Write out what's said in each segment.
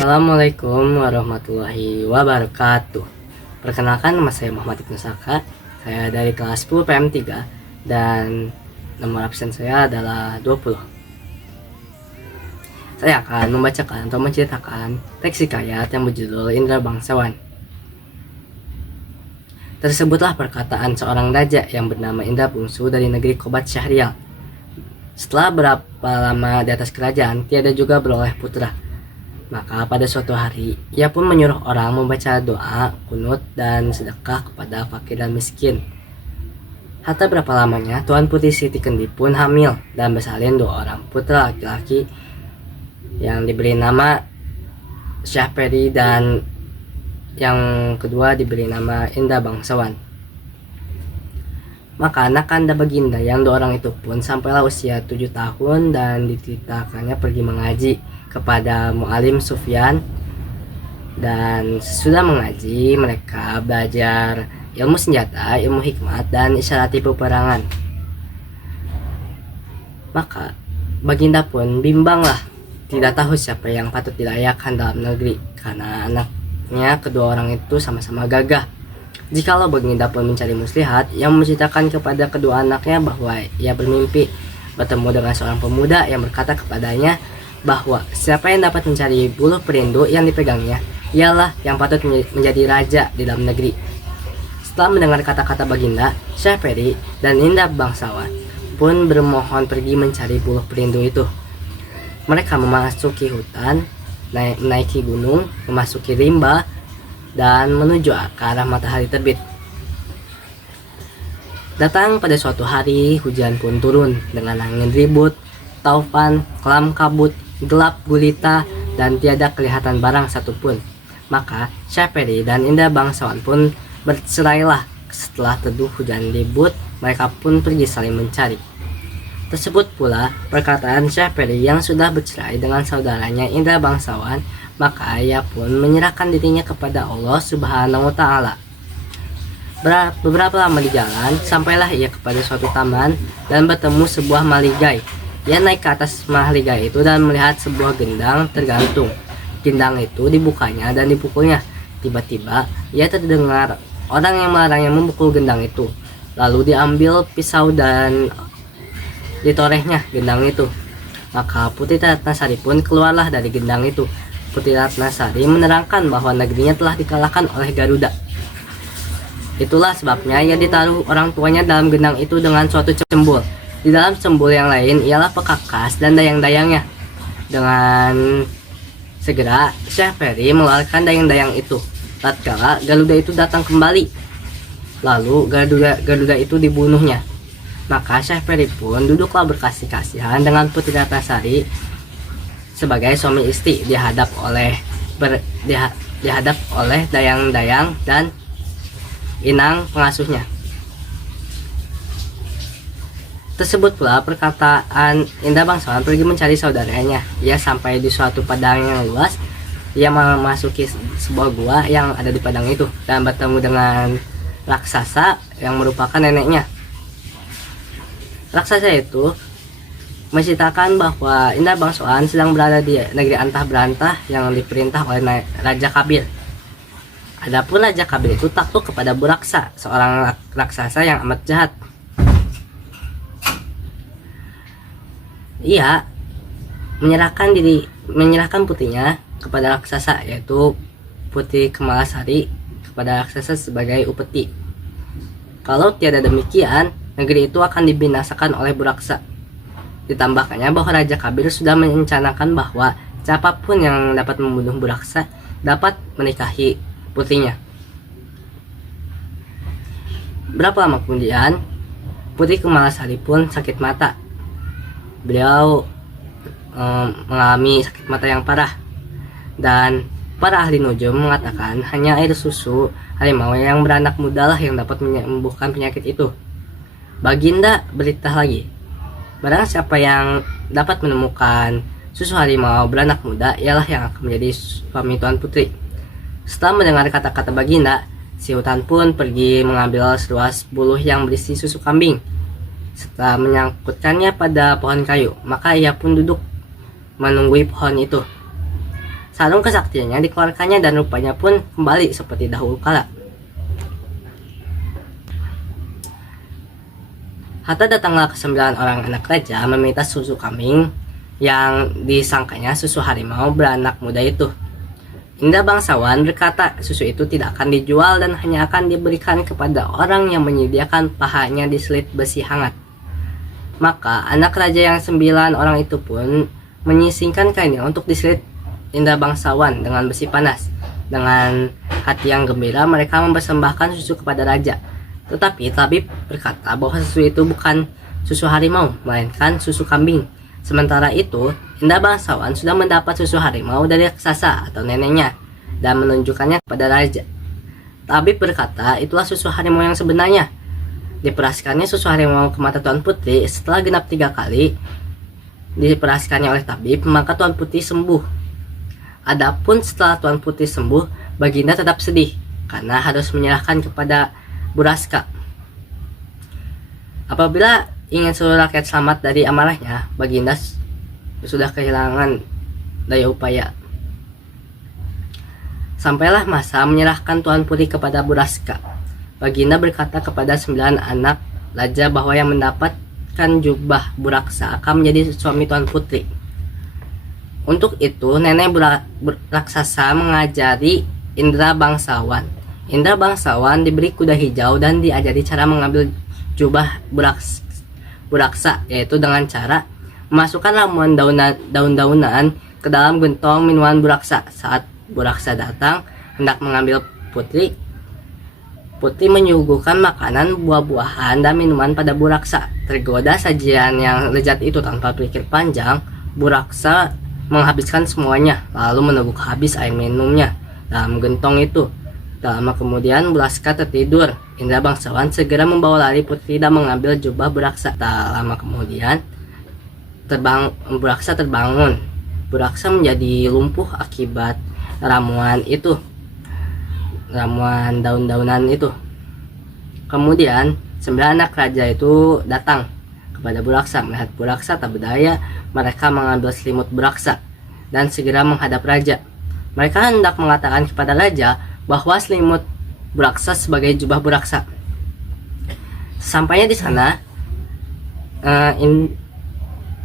Assalamualaikum warahmatullahi wabarakatuh. Perkenalkan, nama saya Muhammad Ibnu Saka. Saya dari kelas 10 PM3 dan nomor absen saya adalah 20. Saya akan membacakan atau menceritakan teks hikayat yang berjudul Indra Bangsawan. Tersebutlah perkataan seorang raja yang bernama Indra Bungsu dari negeri Kobat Syahrial. Setelah berapa lama di atas kerajaan, tiada juga beroleh putra. Maka pada suatu hari, ia pun menyuruh orang membaca doa, kunut, dan sedekah kepada fakir dan miskin. Hatta berapa lamanya, Tuan Putri Siti Kendi pun hamil dan bersalin 2 orang putra laki-laki yang diberi nama Syahperi dan yang kedua diberi nama Indra Bangsawan. Maka anak kanda baginda yang 2 orang itu pun sampailah usia 7 tahun dan dititahkannya pergi mengaji kepada Mu'alim Sufyan, dan sesudah mengaji mereka belajar ilmu senjata, ilmu hikmat, dan isyarati peperangan. Maka baginda pun bimbanglah, tidak tahu siapa yang patut dilayakkan dalam negeri karena anaknya kedua orang itu sama-sama gagah. Jikalau baginda pun mencari muslihat, yang menceritakan kepada kedua anaknya bahwa ia bermimpi bertemu dengan seorang pemuda yang berkata kepadanya bahwa siapa yang dapat mencari buluh perindu yang dipegangnya, ialah yang patut menjadi raja di dalam negeri. Setelah mendengar kata-kata baginda, Syahperi dan Indra Bangsawan pun bermohon pergi mencari buluh perindu itu. Mereka memasuki hutan, menaiki gunung, memasuki rimba, dan menuju ke arah matahari terbit. Datang pada suatu hari, hujan pun turun dengan angin ribut, taufan, kelam kabut, gelap gulita, dan tiada kelihatan barang satupun. Maka Syahperi dan Indra Bangsawan pun bercerailah. Setelah teduh hujan ribut, mereka pun pergi saling mencari. Tersebut pula perkataan Syahperi yang sudah bercerai dengan saudaranya Indra Bangsawan. Maka ia pun menyerahkan dirinya kepada Allah Subhanahu wa Ta'ala. Beberapa lama di jalan, sampailah ia kepada suatu taman dan bertemu sebuah maligai. Ia naik ke atas maligai itu dan melihat sebuah gendang tergantung. Gendang itu dibukanya dan dipukulnya. Tiba-tiba ia terdengar orang yang melarangnya memukul gendang itu. Lalu diambil pisau dan ditorehnya gendang itu. Maka Putri Ratnasari pun keluarlah dari gendang itu. Putri Ratnasari menerangkan bahwa negerinya telah dikalahkan oleh Garuda. Itulah sebabnya ia ditaruh orang tuanya dalam gendang itu dengan suatu cembul. Di dalam cembul yang lain ialah pekakas dan dayang-dayangnya. Dengan segera Syahperi mengeluarkan dayang-dayang itu. Tatkala Garuda itu datang kembali, lalu Garuda itu dibunuhnya. Maka Syahperi pun duduklah berkasih-kasihan dengan Putri Ratnasari sebagai suami istri dihadap oleh dayang-dayang dan inang pengasuhnya. Tersebut pula perkataan Indra Bangsawan pergi mencari saudaranya. Ia sampai di suatu padang yang luas. Ia memasuki sebuah gua yang ada di padang itu dan bertemu dengan raksasa yang merupakan neneknya. Raksasa itu menceritakan bahwa Indra Bangsawan sedang berada di negeri antah berantah yang diperintah oleh Raja Kabir. Adapun Raja Kabir itu takluk kepada Buraksa, seorang raksasa yang amat jahat. Ia menyerahkan putrinya kepada raksasa, yaitu Putri Kemalasari, kepada raksasa sebagai upeti. Kalau tiada demikian, negeri itu akan dibinasakan oleh Buraksa. Ditambahkannya bahwa Raja Kabir sudah merencanakan bahwa siapapun yang dapat membunuh Buraksa dapat menikahi putrinya. Berapa lama kemudian, Putri Kemalasari pun sakit mata. Beliau mengalami sakit mata yang parah, dan para ahli nujum mengatakan hanya air susu harimau yang beranak muda lah yang dapat menyembuhkan penyakit itu. Baginda berita lagi, barang siapa yang dapat menemukan susu harimau beranak muda ialah yang akan menjadi suami Tuan Putri. Setelah mendengar kata-kata baginda, si hutan pun pergi mengambil seluas buluh yang berisi susu kambing. Setelah menyangkutkannya pada pohon kayu, maka ia pun duduk menunggui pohon itu. Sarung kesaktiannya dikeluarkannya dan rupanya pun kembali seperti dahulu kala. Hatta datanglah ke-9 orang anak raja meminta susu kambing yang disangkanya susu harimau beranak muda itu. Indra bangsawan berkata susu itu tidak akan dijual dan hanya akan diberikan kepada orang yang menyediakan pahanya diselit besi hangat. Maka anak raja yang 9 orang itu pun menyisingkan kainnya untuk diselit Indra bangsawan dengan besi panas. Dengan hati yang gembira mereka mempersembahkan susu kepada raja. Tetapi tabib berkata bahwa susu itu bukan susu harimau, melainkan susu kambing. Sementara itu, Indra bangsawan sudah mendapat susu harimau dari raksasa atau neneknya dan menunjukkannya kepada raja. Tabib berkata itulah susu harimau yang sebenarnya. Diperaskannya susu harimau ke mata Tuan Putri setelah genap 3 kali diperaskannya oleh tabib, maka Tuan Putri sembuh. Adapun setelah Tuan Putri sembuh, Baginda tetap sedih karena harus menyerahkan kepada Buraska. Apabila ingin seluruh rakyat selamat dari amarahnya, Baginda sudah kehilangan daya upaya. Sampailah masa menyerahkan Tuan Putri kepada Buraska. Baginda berkata kepada 9 anak raja bahwa yang mendapatkan jubah Buraksa akan menjadi suami Tuan Putri. Untuk itu, nenek raksasa mengajari Indra bangsawan. Indra bangsawan diberi kuda hijau dan diajari cara mengambil jubah Buraksa, yaitu dengan cara memasukkan ramuan daun-daunan ke dalam gentong minuman Buraksa. Saat Buraksa datang hendak mengambil Putri menyuguhkan makanan, buah-buahan, dan minuman pada Buraksa. Tergoda sajian yang lezat itu tanpa pikir panjang, Buraksa menghabiskan semuanya, lalu meneguk habis air minumnya dalam gentong itu. Tak lama kemudian Buraska tertidur. Indra bangsawan segera membawa lari Putri dan mengambil jubah Buraksa. Tak lama kemudian Buraksa terbangun. Buraksa menjadi lumpuh akibat ramuan daun-daunan itu. Kemudian 9 anak raja itu datang kepada Buraksa. Melihat Buraksa tak berdaya, mereka mengambil selimut Buraksa dan segera menghadap raja. Mereka hendak mengatakan kepada raja bahwa selimut Buraksa sebagai jubah Buraksa. Sampainya di sana,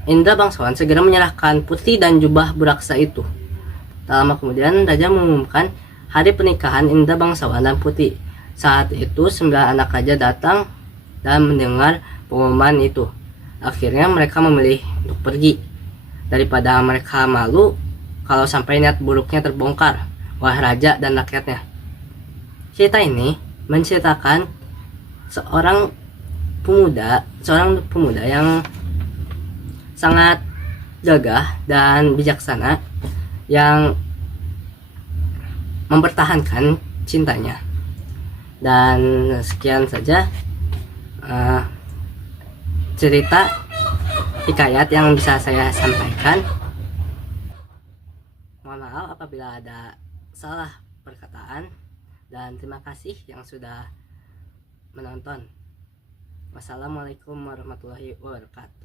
Indra bangsawan segera menyerahkan Putri dan jubah Buraksa itu. Tak lama kemudian raja mengumumkan hari pernikahan Indra bangsawan dan Putri. Saat itu 9 anak raja datang dan mendengar pengumuman itu. Akhirnya mereka memilih untuk pergi daripada mereka malu kalau sampai niat buruknya terbongkar oleh raja dan rakyatnya. Cerita ini menceritakan seorang pemuda yang sangat gagah dan bijaksana yang mempertahankan cintanya. Dan sekian saja cerita hikayat yang bisa saya sampaikan. Mohon maaf apabila ada salah perkataan, dan terima kasih yang sudah menonton. Wassalamualaikum warahmatullahi wabarakatuh.